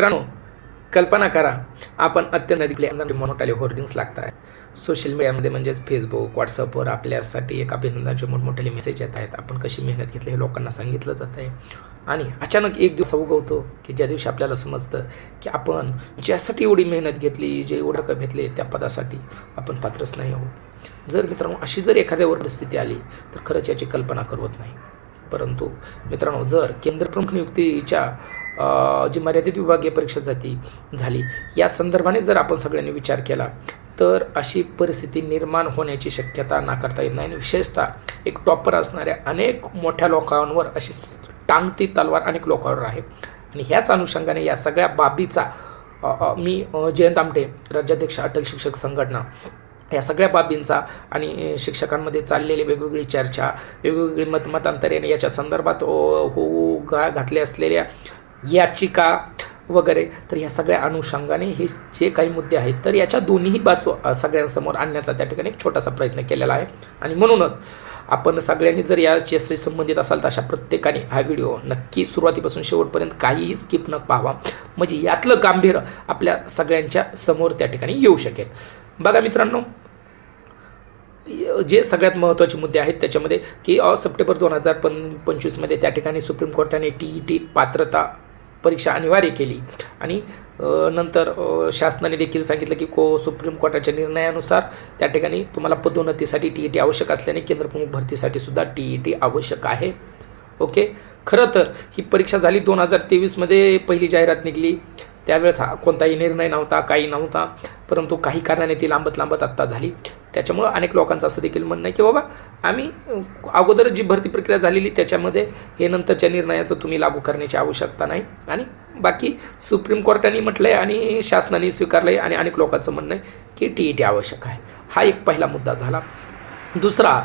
मित्रांनो, कल्पना करा, आपण अत्यंत मोठमोठाले होर्डिंग्स लागत आहेत. सोशल मीडियामध्ये म्हणजेच फेसबुक, व्हॉट्सअपवर आपल्यासाठी एक अभिनंदनाचे मोठमोठाले मेसेज येत आहेत. आपण कशी मेहनत घेतली हे लोकांना सांगितलं जात आहे. आणि अचानक एक दिवस उगवतो, की ज्या दिवशी आपल्याला समजतं, की आपण ज्यासाठी एवढी मेहनत घेतली, जे एवढं रकम घेतले, त्या पदासाठी आपण पात्रच नाही आहोत. जर मित्रांनो अशी जर एखाद्यावर परिस्थिती आली, तर खरंच याची कल्पना करवत नाही. परंतु मित्रांनो, जर केंद्रप्रमुख नियुक्तीच्या जी मर्यादित विभागीय परीक्षा झाली, या संदर्भाने जर आपण सगळ्यांनी विचार केला, तर अशी परिस्थिती निर्माण होण्याची शक्यता नाकारता येत नाही. आणि विशेषतः एक टॉपर असणाऱ्या अनेक मोठ्या लोकांवर अशी टांगती तलवार अनेक लोकांवर आहे. आणि ह्याच अनुषंगाने या सगळ्या बाबीचा मी जयंत आमटे, राज्याध्यक्ष अटल शिक्षक संघटना, या सगळ्या बाबींचा आणि शिक्षकांमध्ये चाललेली वेगवेगळी चर्चा, वेगवेगळी मतांतरे याच्या संदर्भात घातले असलेल्या याचिका वगैरे, तर ह्या सगळ्या अनुषंगाने हे जे काही मुद्दे आहेत, तर याच्या दोन्हीही बाजू सगळ्यांसमोर आणण्याचा त्या ठिकाणी एक छोटासा प्रयत्न केलेला आहे. आणि म्हणूनच आपण सगळ्यांनी जर याच्याशी संबंधित असाल तर अशा प्रत्येकाने हा व्हिडिओ नक्की सुरुवातीपासून शेवटपर्यंत काहीही स्किप न पाहावा, म्हणजे यातलं गांभीर्य आपल्या सगळ्यांच्या समोर त्या ठिकाणी येऊ शकेल. बघा मित्रांनो, जे सगळ्यात महत्त्वाचे मुद्दे आहेत त्याच्यामध्ये की सप्टेंबर 2025मध्ये त्या ठिकाणी सुप्रीम कोर्टाने TET पात्रता परीक्षा अनिवार्य केली. आणि नंतर शासनाने देखील सांगितलं की सुप्रीम कोर्टाच्या निर्णयानुसार त्या ठिकाणी तुम्हाला पदोन्नतीसाठी TET आवश्यक असल्याने केंद्रप्रमुख भरतीसाठी सुद्धा TET आवश्यक आहे. ओके, खरं तर ही परीक्षा झाली 2023मध्ये, पहिली जाहिरात निघाली. त्यावेळेस कोणताही निर्णय नव्हता, काही नव्हता, परंतु काही कारणाने ती लांबत आत्ता झाली. त्याच्यामुळं अनेक लोकांचं असं देखील म्हणणं आहे की बाबा, आम्ही अगोदर जी भरती प्रक्रिया झालेली त्याच्यामध्ये हे नंतरच्या निर्णयाचं तुम्ही लागू करण्याची आवश्यकता नाही. आणि बाकी सुप्रीम कोर्टाने म्हटलं आहे आणि शासनाने स्वीकारलं आहे आणि अनेक लोकांचं म्हणणं आहे की TET आवश्यक आहे. हा एक पहिला मुद्दा झाला. दुसरा,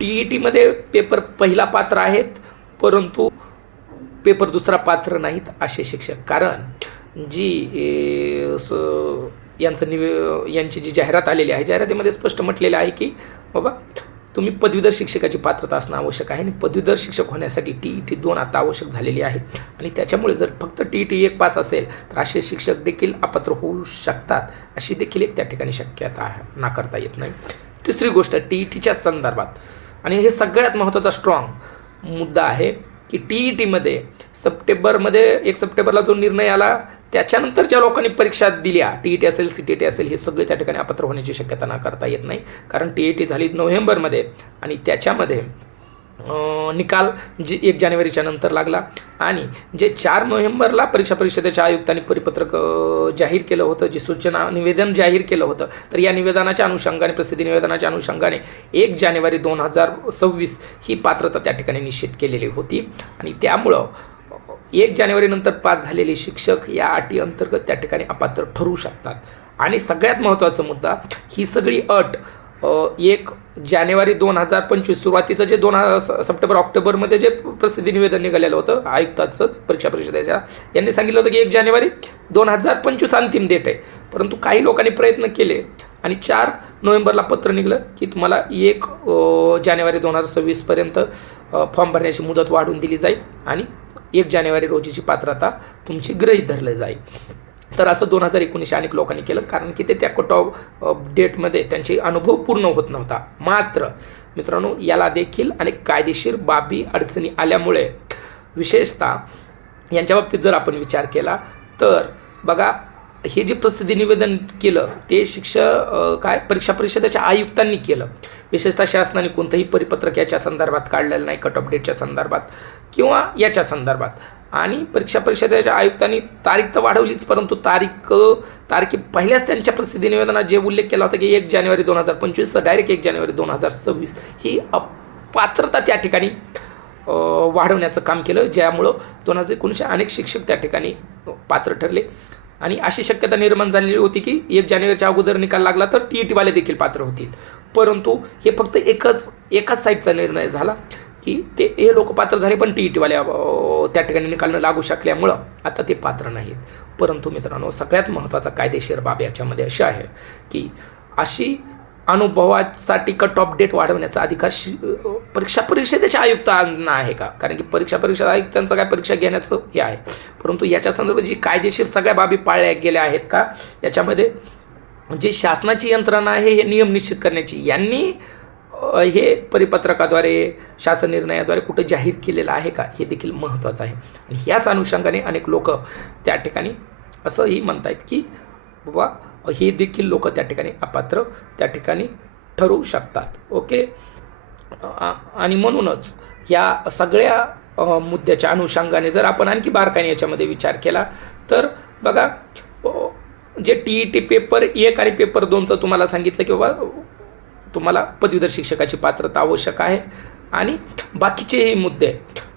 TETमध्ये पेपर पहिला पात्र आहेत, परंतु पेपर दुसरा पात्र नाहीत असे शिक्षक. कारण यांची जी जाहिरात आलेली आहे, जाहिरातीमध्ये स्पष्ट म्हटलेलं आहे की बाबा, तुम्ही पदवीधर शिक्षकाची पात्रता असणं आवश्यक आहे आणि पदवीधर शिक्षक होण्यासाठी TET 2 आता आवश्यक झालेली आहे. आणि त्याच्यामुळे जर फक्त TET 1 पास असेल तर असे शिक्षक देखील अपात्र होऊ शकतात, अशी देखील एक त्या ठिकाणी शक्यता आहे, नाकारता येत नाही. तिसरी गोष्ट TETच्या संदर्भात, आणि हे सगळ्यात महत्त्वाचा स्ट्रॉंग मुद्दा आहे की TETमध्ये 1 सप्टेंबरला जो निर्णय आला, त्याच्यानंतर ज्या लोकांनी परीक्षा दिल्या, TET असेल, CTET असेल, हे सगळे त्या ठिकाणी अपात्र होण्याची शक्यता नाकारता येत नाही. कारण TET झाली नोव्हेंबरमध्ये आणि त्याच्यामध्ये निकाल 1 जानेवारीच्या नंतर लागला. आणि जे 4 नोव्हेंबरला परीक्षा परिषदेच्या आयुक्तांनी परिपत्रक जाहीर केलं होतं, जे सूचना निवेदन जाहीर केलं होतं, तर या निवेदनाच्या अनुषंगाने, प्रसिद्धी निवेदनाच्या अनुषंगाने 1 जानेवारी 2026 ही पात्रता त्या ठिकाणी निश्चित केलेली होती. आणि त्यामुळं 1 जानेवारीनंतर पास झालेले शिक्षक या अटी अंतर्गत त्या ठिकाणी अपात्र ठरू शकतात. आणि सगळ्यात महत्त्वाचा मुद्दा, ही सगळी अट 1 जानेवारी 2025 सुरुवातीचं जे सप्टेंबर-ऑक्टोबरमध्ये जे प्रसिद्धी निवेदन निघालेलं होतं आयुक्ताचंच, परीक्षा परिषदेच्या, यांनी सांगितलं होतं की 1 जानेवारी 2025 अंतिम डेट आहे. परंतु काही लोकांनी प्रयत्न केले आणि 4 नोव्हेंबरला पत्र निघालं की तुम्हाला 1 जानेवारी 2026पर्यंत फॉर्म भरण्याची मुदत वाढवून दिली जाईल आणि 1 जानेवारी रोजीची पात्रता तुमची गृहीत धरली जाईल. तर असं 2019 अनेक लोकांनी केलं, कारण की ते त्या कट ऑफ डेटमध्ये त्यांचे अनुभव पूर्ण होत नव्हता. मात्र मित्रांनो, याला देखील अनेक कायदेशीर बाबी अडचणी आल्यामुळे, विशेषतः यांच्या बाबतीत जर आपण विचार केला तर बघा, हे जे प्रसिद्धी निवेदन केलं ते परीक्षा परिषदेच्या आयुक्तांनी केलं. विशेषतः शासनाने कोणतंही परिपत्रक याच्या संदर्भात काढलेलं नाही, कट ऑफ डेटच्या संदर्भात किंवा याच्या संदर्भात. आणि परीक्षा परिषदेच्या आयुक्तांनी तारीख तर वाढवलीच, परंतु तारखी पहिल्याच त्यांच्या प्रसिद्धी निवेदनात जे उल्लेख केला होता की 1 जानेवारी 2025 तर डायरेक्ट 1 जानेवारी 2026 ही पात्रता त्या ठिकाणी वाढवण्याचं काम केलं, ज्यामुळं 2019 अनेक शिक्षक त्या ठिकाणी पात्र ठरले. आणि अशी शक्यता निर्माण झालेली होती की 1 जानेवारीच्या अगोदर निकाल लागला तर TETवाले देखील पात्र होतील. परंतु हे फक्त एकाच साईडचा निर्णय झाला की हे लोक पात्र झाले, पण TETवाले त्या ठिकाणी निकाल न लागू शकल्यामुळं आता ते पात्र नाहीत. परंतु मित्रांनो, सगळ्यात महत्त्वाचा कायदेशीर बाब याच्यामध्ये अशी आहे की अशी अनुभवासाठी कट ऑफ डेट वाढवण्याचा अधिकार परीक्षा परिषदेच्या आयुक्तांना आहे का? कारण की परीक्षा आयुक्तांचं काय परीक्षा घेण्याचं हे आहे, परंतु याच्या संदर्भात जी कायदेशीर सगळ्या बाबी पाळल्या गेल्या आहेत का, याच्यामध्ये जी शासनाची यंत्रणा आहे हे नियम निश्चित करण्याची, यांनी हे परिपत्रकाद्वारे शासन निर्णयाद्वारे कुठं जाहीर केलेलं आहे का, हे देखील महत्त्वाचं आहे. आणि ह्याच अनुषंगाने अनेक लोक त्या ठिकाणी असंही म्हणत आहेत की बाबा हे देखील लोक त्या ठिकाणी अपात्र त्या ठिकाणी ठरवू शकतात. ओके. आणि म्हणूनच या सगळ्या मुद्द्याच्या अनुषंगाने जर आपण आणखी बारकाईने याच्यामध्ये विचार केला तर बघा, जे TET पेपर 1 आणि पेपर 2चं तुम्हाला सांगितलं की बाबा तुम्हाला पदवीधर शिक्षकाची पात्रता आवश्यक आहे आणि बाकीचेही मुद्दे,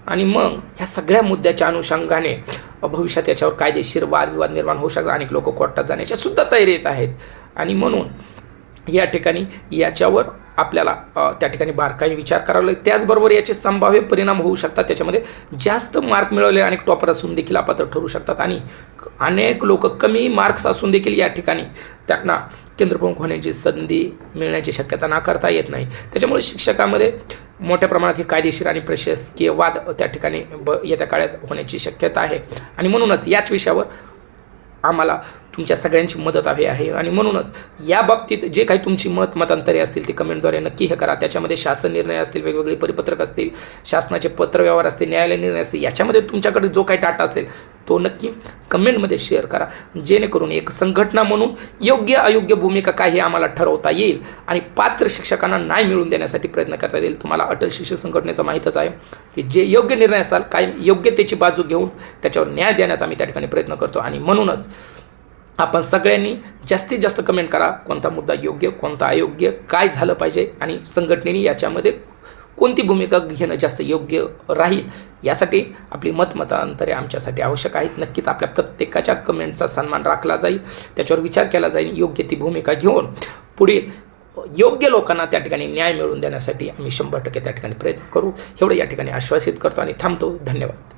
आणि मग ह्या सगळ्या मुद्द्याच्या अनुषंगाने भविष्यात याच्यावर कायदेशीर वादविवाद निर्माण होऊ शकतात. अनेक लोक कोर्टात जाण्याच्या सुद्धा तयारी येत आहेत. आणि म्हणून या ठिकाणी याच्यावर आपल्याला त्या ठिकाणी बारकाईने विचार करावा लागेल. त्याचबरोबर याचे संभाव्य परिणाम होऊ शकतात. त्याच्यामध्ये जास्त मार्क मिळवले अनेक टॉपर असून देखील अपात्र ठरू शकतात आणि अनेक लोक कमी मार्क्स असून देखील या ठिकाणी त्यांना केंद्रप्रमुख होण्याची संधी मिळण्याची शक्यता नाकारता येत नाही. त्याच्यामुळे शिक्षकामध्ये मोठ्या प्रमाणात हे कायदेशीर आणि प्रशासकीय वाद त्या ठिकाणी येत्या काळात होण्याची शक्यता आहे. आणि म्हणूनच याच विषयावर आम्हाला तुमच्या सगळ्यांची मदत हवी आहे. आणि म्हणूनच या बाबतीत जे काही तुमची मतांतरे असतील ते कमेंटद्वारे नक्की हे करा. त्याच्यामध्ये शासन निर्णय असतील, वेगवेगळे परिपत्रक असतील, शासनाचे पत्रव्यवहार असतील, न्यायालय निर्णय असतील, याच्यामध्ये तुमच्याकडे जो काही डाटा असेल तो नक्की कमेंटमध्ये शेअर करा, जेणेकरून एक संघटना म्हणून योग्य अयोग्य भूमिका काय हे आम्हाला ठरवता येईल आणि पात्र शिक्षकांना न्याय मिळवून देण्यासाठी प्रयत्न करता येईल. तुम्हाला अटल शिक्षक संघटनेचं माहीतच आहे की जे योग्य निर्णय असतात काय योग्यतेची बाजू घेऊन त्याच्यावर न्याय देण्याचा आम्ही त्या ठिकाणी प्रयत्न करतो. आणि म्हणूनच आपण सगळ्यांनी जास्तीत जास्त कमेंट करा, कोणता मुद्दा योग्य, कोणता अयोग्य, काय झालं पाहिजे आणि संघटनेने याच्यामध्ये कोणती भूमिका घेणं जास्त योग्य राहील, यासाठी आपली मतांतरे आमच्यासाठी आवश्यक आहेत. नक्कीच आपल्या प्रत्येकाच्या कमेंटचा सन्मान राखला जाईल, त्याच्यावर विचार केला जाईल, योग्य ती भूमिका घेऊन पुढे योग्य लोकांना त्या ठिकाणी न्याय मिळवून देण्यासाठी आम्ही 100% त्या ठिकाणी प्रयत्न करू. एवढं या ठिकाणी आश्वासित करतो आणि थांबतो. धन्यवाद.